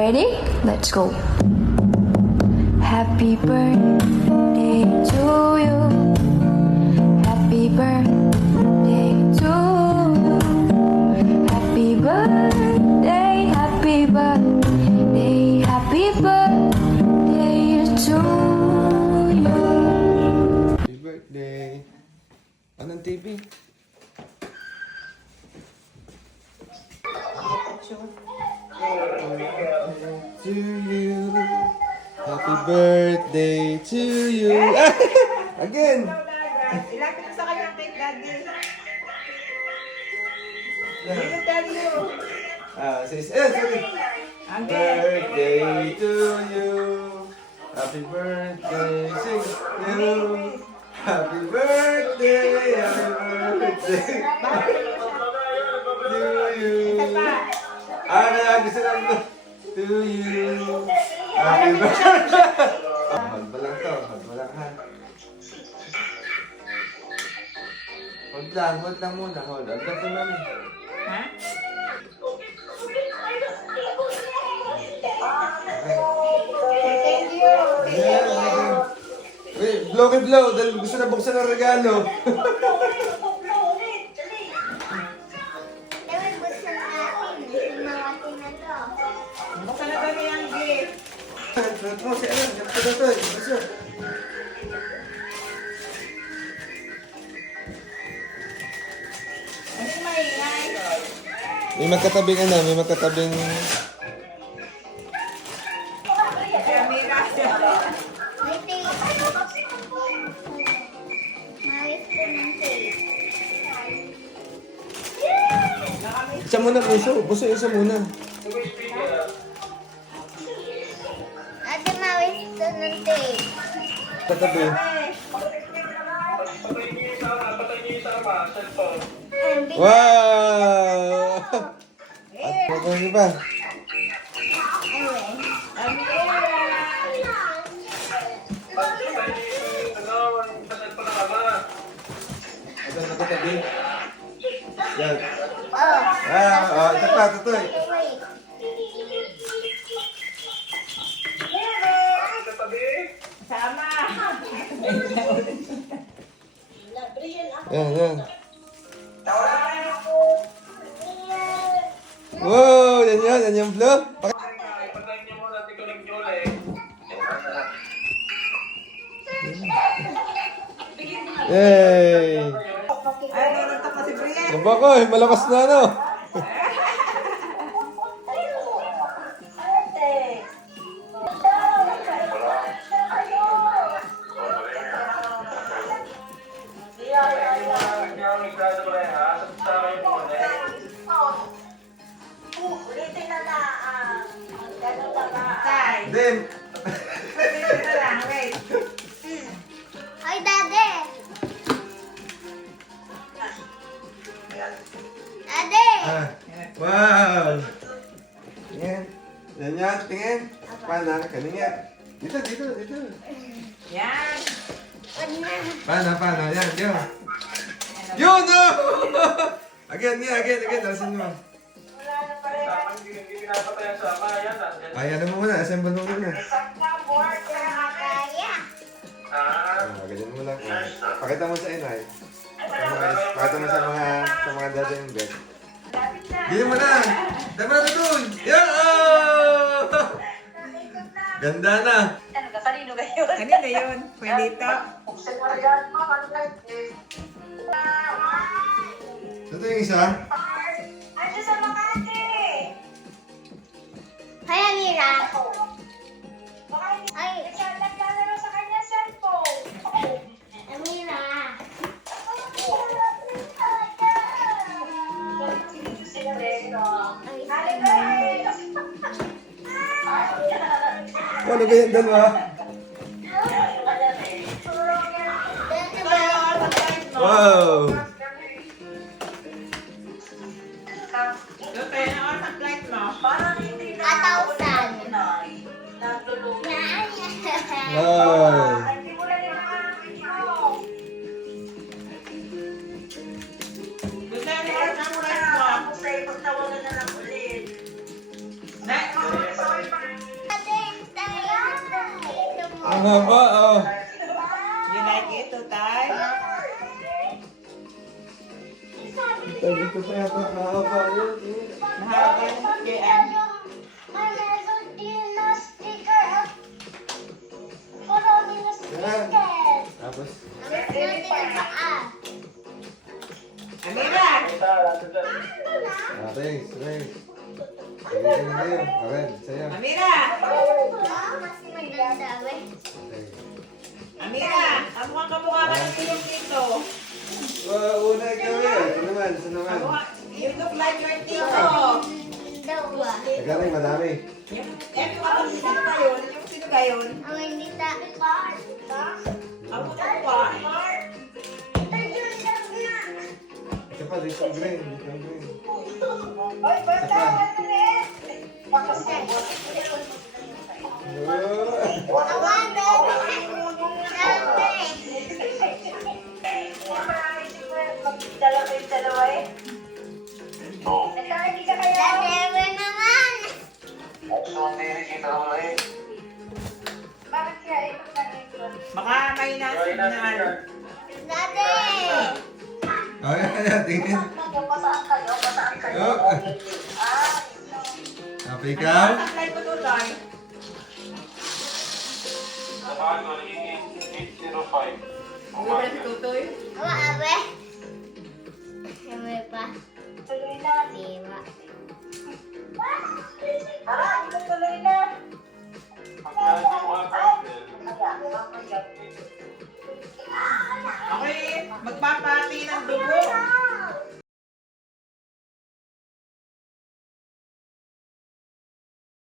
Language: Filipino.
Ready? Let's go. Happy birthday to you. Happy birthday to you. Happy birthday, happy birthday, happy birthday to you. Happy birthday. Anong TV? To you. Happy birthday to you. Again. Ilapit mo sa kanya ang cake, Daddy. Dito, Daddy. Sorry. Birthday to you. Happy birthday to you. Happy birthday, happy birthday to you. Gusto lang to. To you. Happy birthday. Hold mo lang to. Hold mo lang ha. Hold lang muna. Hold lang to mami. Ha? Thank you. Wait, blow. Dahil gusto na buksan ng regalo. Buksan na Daddy ang gift. Ito, si Alan. Ito. Gusto. Hindi maingay. May magkatabing may magkatabing... Kaya Mira. Isa muna, Buso, isa muna. Ate Mawis, ito ng tape. Katabi. Wow! At ano ba? Ito na katabi. Yan. Ito pa, ito. Sama. Yan. Wow! Yan yung vlog. Yay! Ay, nununtok na si Brian. Nabakoy, malakas na ano. Tay. Then, Dito na lang, wait. Hoy, Daddy! Daddy! wow! Tingin. Yan, tingin. Paano? Kanina. Dito. Yan. Wag na. Paano? Yan. Yun, no! Again. Lasan mo. Ayan mo muna. Assemble mo muna. Kaya. Ganyan mo lang. Pakita mo sa inay. Pakita mo sa mga dati yung bed. Gili mo na! Tama na doon! Ganda na! Kanina yun. Pwede ito. Ito yung isa? Hoy, Amira. Ay. Amira. Ano ba yung dalawa? Wow! Ito tayo na ako sa flight mo. 1,000. Wow! Gusto niyo ang flight mo. Pagtawagan na lang ulit. Next. Sorry pa Ang haba, oh. You like it, Tutay? Sabi ko pa yata, nakakapa yun. Mahaba yung JM. Meron din na sticker at marami na sticker. Tapos, Meron din na paa. Amira! thanks. Sige na kayo. Awen, sa'yo. Amira! Mas maganda ba? Thanks. Amira! Kamukha ka ng tulong dito. Una ikaw yan. Ito naman. You look like your tito. Dawa. Nagaling, madami. Sino ba yun? Yung sino ba yun? Ang hindi ta. Ang puto-puwa. Isa pa, dito ang green. Oy, basta! Awan, baby. Dalawa eh. Dalawa naman. Baka may nasignal. Dati. Ayan, tingin. Oh. Apa ikaw? Ang light ko Tutay. Uwi ba si Tutoy? Awa, abe. Abe pa. Diba.